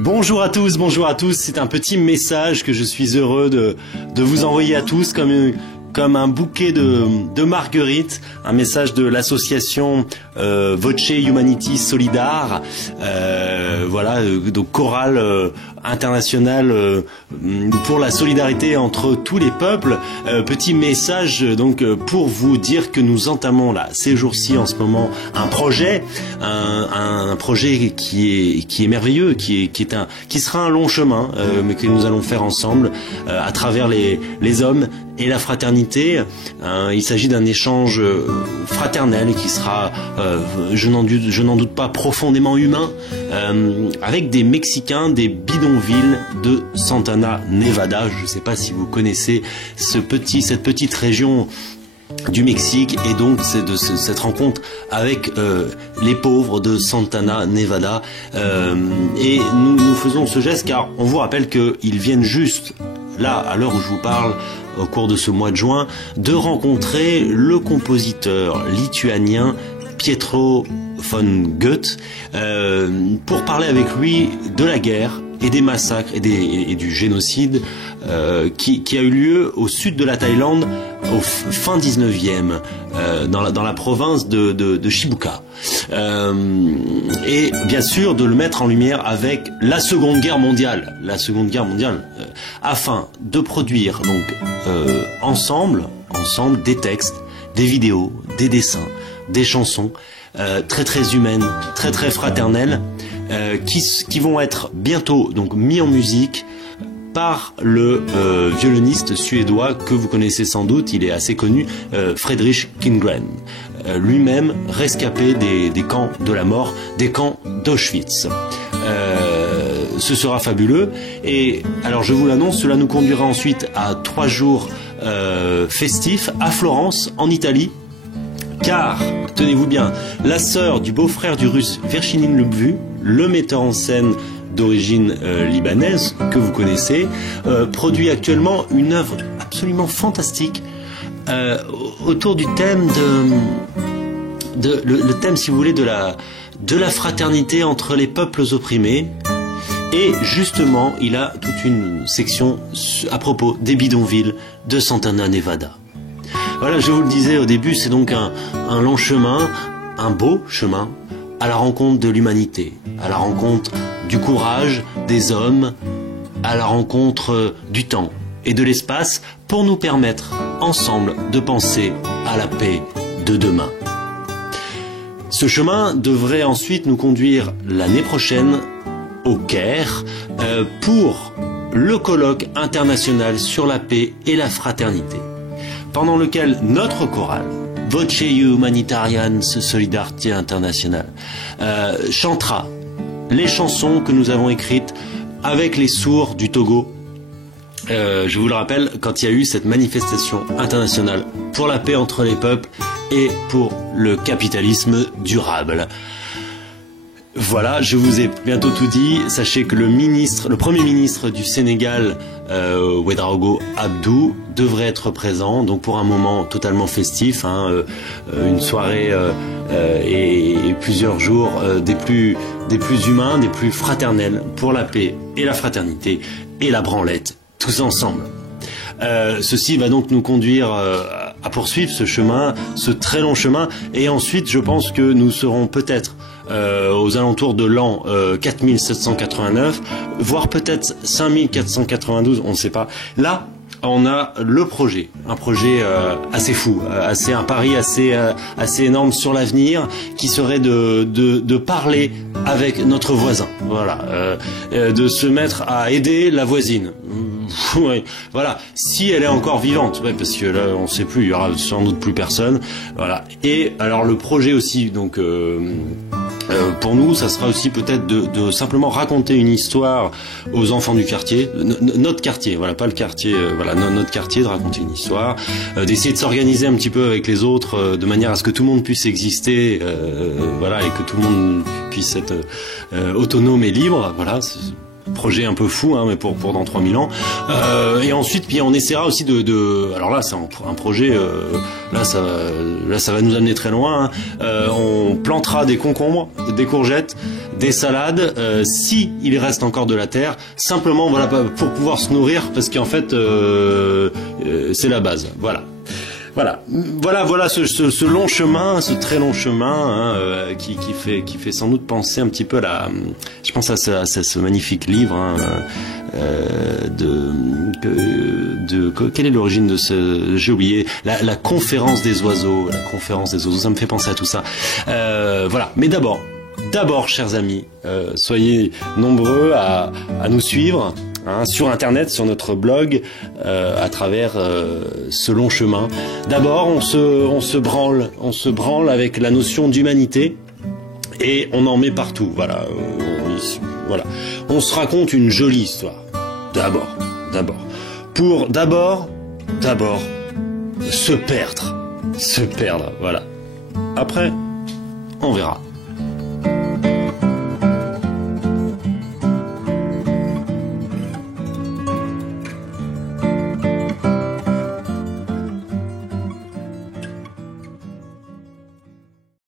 Bonjour à tous, c'est un petit message que je suis heureux de vous envoyer à tous comme un bouquet de marguerites, un message de l'association Voce Humanity Solidar, donc chorale internationale pour la solidarité entre tous les peuples. Petit message donc pour vous dire que nous entamons là ces jours-ci en ce moment un projet qui est merveilleux, qui sera un long chemin, mais que nous allons faire ensemble à travers les hommes et la fraternité. Il s'agit d'un échange fraternel qui sera, je n'en doute pas, profondément humain, avec des Mexicains des bidonvilles de Santana, Nevada. Je ne sais pas si vous connaissez cette petite région du Mexique, et donc c'est de cette rencontre avec les pauvres de Santana, Nevada, et nous faisons ce geste car on vous rappelle qu'ils viennent juste là, à l'heure où je vous parle, au cours de ce mois de juin, de rencontrer le compositeur lituanien Pietro von Goethe pour parler avec lui de la guerre et des massacres et du génocide qui a eu lieu au sud de la Thaïlande au fin 19e, dans la province de Shibuya. Et bien sûr de le mettre en lumière avec la Seconde Guerre mondiale, afin de produire donc ensemble des textes, des vidéos, des dessins, des chansons très très humaines, très très fraternelles, qui vont être bientôt donc mis en musique par le violoniste suédois que vous connaissez sans doute, il est assez connu, Fredrik Kindgren, lui-même rescapé des camps de la mort, des camps d'Auschwitz. Ce sera fabuleux, et alors je vous l'annonce, cela nous conduira ensuite à 3 jours festifs à Florence, en Italie, car, tenez-vous bien, la sœur du beau-frère du russe Verchinin Lubvu, le metteur en scène d'origine libanaise que vous connaissez, produit actuellement une œuvre absolument fantastique autour du thème le thème, si vous voulez, de la fraternité entre les peuples opprimés. Et justement, il a toute une section à propos des bidonvilles de Santana, Nevada. Voilà, je vous le disais au début, c'est donc un long chemin, un beau chemin, à la rencontre de l'humanité, à la rencontre du courage des hommes, à la rencontre du temps et de l'espace, pour nous permettre ensemble de penser à la paix de demain. Ce chemin devrait ensuite nous conduire l'année prochaine au Caire pour le colloque international sur la paix et la fraternité, pendant lequel notre chorale Voce Humanitarian Solidarité Internationale chantera les chansons que nous avons écrites avec les sourds du Togo. Je vous le rappelle, quand il y a eu cette manifestation internationale pour la paix entre les peuples et pour le capitalisme durable. Voilà, je vous ai bientôt tout dit. Sachez que le Premier ministre du Sénégal, Ouédraogo Abdou, devrait être présent, donc pour un moment totalement festif, une soirée et plusieurs jours des plus humains, des plus fraternels, pour la paix et la fraternité et la branlette, tous ensemble. Ceci va donc nous conduire à poursuivre ce chemin, ce très long chemin, et ensuite je pense que nous serons peut-être aux alentours de l'an 4789, voire peut-être 5492, on ne sait pas. Là, on a le projet, un projet assez fou, un pari assez énorme sur l'avenir, qui serait de parler avec notre voisin, voilà, de se mettre à aider la voisine. Ouais, voilà, si elle est encore vivante, ouais, parce que là on sait plus, il y aura sans doute plus personne, voilà. Et alors le projet aussi, donc pour nous, ça sera aussi peut-être de simplement raconter une histoire aux enfants du quartier, notre quartier, voilà, pas le quartier, notre quartier, de raconter une histoire, d'essayer de s'organiser un petit peu avec les autres, de manière à ce que tout le monde puisse exister, voilà, et que tout le monde puisse être autonome et libre, voilà. projet un peu fou, hein, mais pour dans 3000 ans. Et ensuite, puis on essaiera aussi alors là, c'est un projet. Là, ça va nous amener très loin. Hein. On plantera des concombres, des courgettes, des salades, si il reste encore de la terre. Simplement, voilà, pour pouvoir se nourrir, parce qu'en fait, c'est la base. Voilà ce long chemin, ce très long chemin, hein, qui fait sans doute penser un petit peu je pense à ce magnifique livre, hein, quelle est l'origine de j'ai oublié, la conférence des oiseaux, ça me fait penser à tout ça. Voilà, mais d'abord, chers amis, soyez nombreux à nous suivre. Hein, sur Internet, sur notre blog, à travers ce long chemin. D'abord, on se branle avec la notion d'humanité et on en met partout. Voilà, on se raconte une jolie histoire. D'abord, pour se perdre. Voilà. Après, on verra.